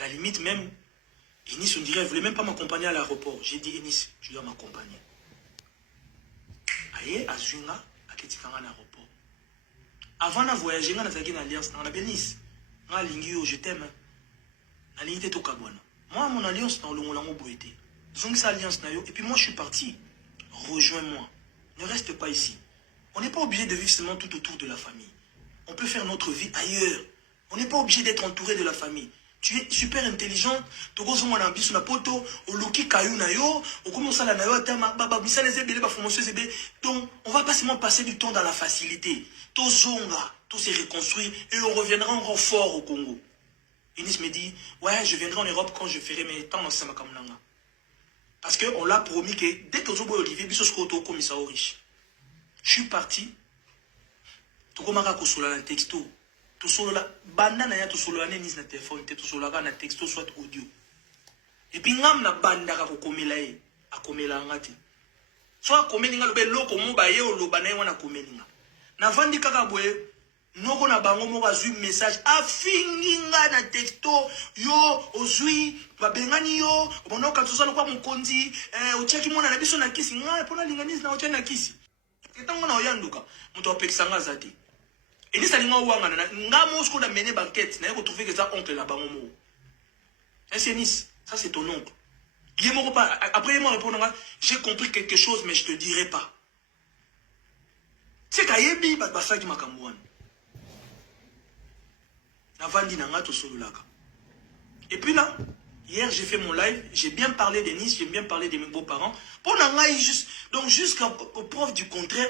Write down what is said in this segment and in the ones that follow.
À la limite même, Enis, on dirait, elle ne voulait même pas m'accompagner à l'aéroport. J'ai dit, Enis, tu dois m'accompagner. Aïe, à Zunga, à Ketikanga à l'aéroport. Avant de voyager, on a fait une alliance. On a bien Nice. On a l'ingio, je t'aime. On a l'ingité au Kabouana. Moi, mon alliance, dans le Molango Boété. Zung sa alliance, et puis moi, je suis parti. Rejoins-moi. Ne reste pas ici. On n'est pas obligé de vivre seulement tout autour de la famille. On peut faire notre vie ailleurs. On n'est pas obligé d'être entouré de la famille. Tu es super intelligent. Tu as un ambition na poto, au loki kayou na yo, au commence à la nayo atama, baba bisa les ébélés, ba formation ébélés. Donc, on va pas seulement passer du temps dans la facilité. Tout zonga, tout se reconstruire et on reviendra encore fort au Congo. Enis me dit, ouais, je viendrai en Europe quand je ferai mes temps dans Samakamnanga. Parce qu'on l'a promis que dès que Zobo Olivier, biso skoto commissaire riche. Je suis parti. Tu commences à solo un texto. Tu solo la banda na ya tu solo ane nis na téléphone, tu solo na texto soit audio. Et puis ngam na banda ka komela e, a komela ngati. Soit komelinga lobe loko mo ba ye o loba na wana komelinga. Na vandi kaka boye noko na bango mo ka zui message afinginga na texto yo ozui babengani yo bonoka tuzana kwa mukonzi ocheki mona na biso na kisi nga pona linganisi na ochana kisi. Etango na oyanduka muto apekisanga zati. Et ni ça linga wanga na ngamo ce qu'on a mené banquette na yako trouver que ça oncle la bango mo. C'est Nice, ça c'est ton oncle. Après il m'a répondu j'ai compris quelque chose mais je te dirai pas. C'est kayebi ba saki makambuana. Na vandi na ngato solulaka. Et puis là, hier j'ai fait mon live, j'ai bien parlé de Nice, j'ai bien parlé de mes beaux-parents. Pour n'angai juste donc jusqu'à preuve du contraire.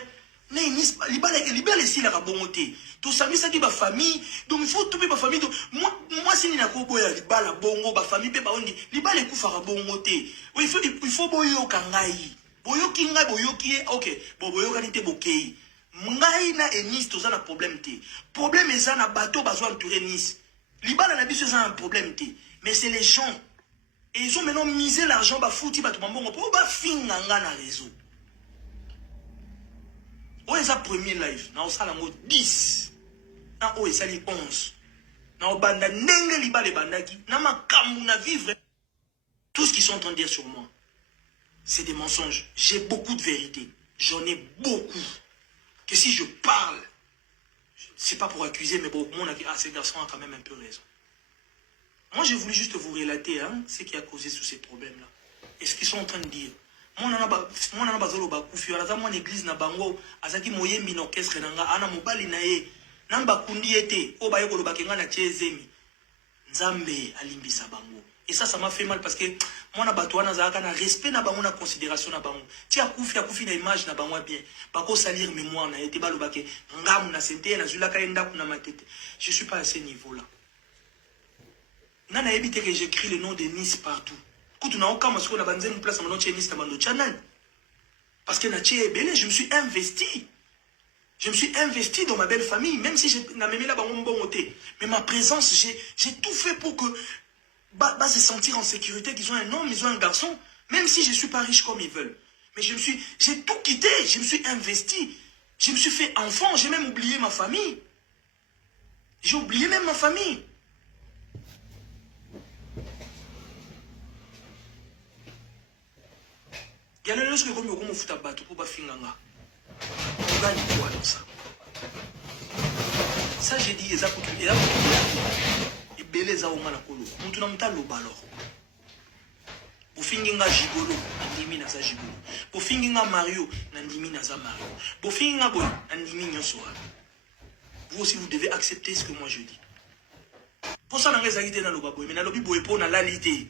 Mais Nice, libéré ici la bonté. Tout ça, mais ça qui ma famille. Donc il faut tout ma famille. Donc moi si ni na ko boya libala bongo ba famille pe ba ondi libala ku fara bongoté. Oui, il faut boyo kangai. Boyo kinga boyo ki OK. Boyo kanité bokei. Ngai na Nice to ça na problème té. Problème ça na bateau bazo entourer Nice. Libala na biso ça un problème té. Mais c'est les gens. Et ils ont maintenant misé l'argent ba fouti ba to mbongo pour ba finga nga na réseau. Où est sa premier live? Na osala mo 10. Na o esali 11. Na obanda nenge liba le bandaki. Na makamu na vivre. Tout ce qu'ils sont en train de dire sur moi, c'est des mensonges. J'ai beaucoup de vérité. J'en ai beaucoup. Que si je parle, c'est pas pour accuser, mais bon, mon avis, ces garçons ont quand même un peu raison. Moi, j'ai voulu juste vous relater ce qui a causé tous ces problèmes-là. Et ce qu'ils sont en train de dire. Mon bazolo ba kufi ala mon église na bango azaki moyembi na orchestre nanga ana mobali na ye namba kundi ete o ba yeko lo bakenga na chezemi nzambe alimbisa bango. Et ça m'a fait mal parce que mon batouana zaka na respect na bango na considération na bango ti akufi na image na bango bien bako salir mémoire na ete balo bake ngamu na sente na zulaka enda kuna matete. Je suis pas à ce niveau là. Nana ebite que j'écris le nom de Nice partout. Parce que je me suis investi. Je me suis investi dans ma belle famille, même si je n'ai pas bon côté. Mais ma présence, j'ai tout fait pour que se sentir en sécurité, qu'ils ont un homme, ils ont un garçon, même si je ne suis pas riche comme ils veulent. Mais j'ai tout quitté, je me suis investi. Je me suis fait enfant, j'ai même oublié ma famille. J'ai oublié même ma famille. Il y a des choses comme au futa bateau pour bafinganga. On gagne quoi dans ça? Ça j'ai dit les akutu et belé za omana kolo. Mutu na mutalo balor. Bofinginga jigolo ndimi na za jigolo. Bofinginga Mario na ndimi na za Mario. Bofinginga boy na ndimi nyonso. Vous aussi vous devez accepter ce que moi je dis. Pour ça na ngeza kité na loba boy, mais na lobi boy pour na lalite.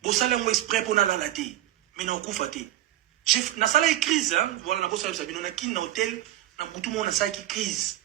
Bo sala ngo exprès pour na lalate. Mais non, j'ai na sala crise, voilà, na bossa sabino na kin na hôtel, na butu mo na sa ki crise.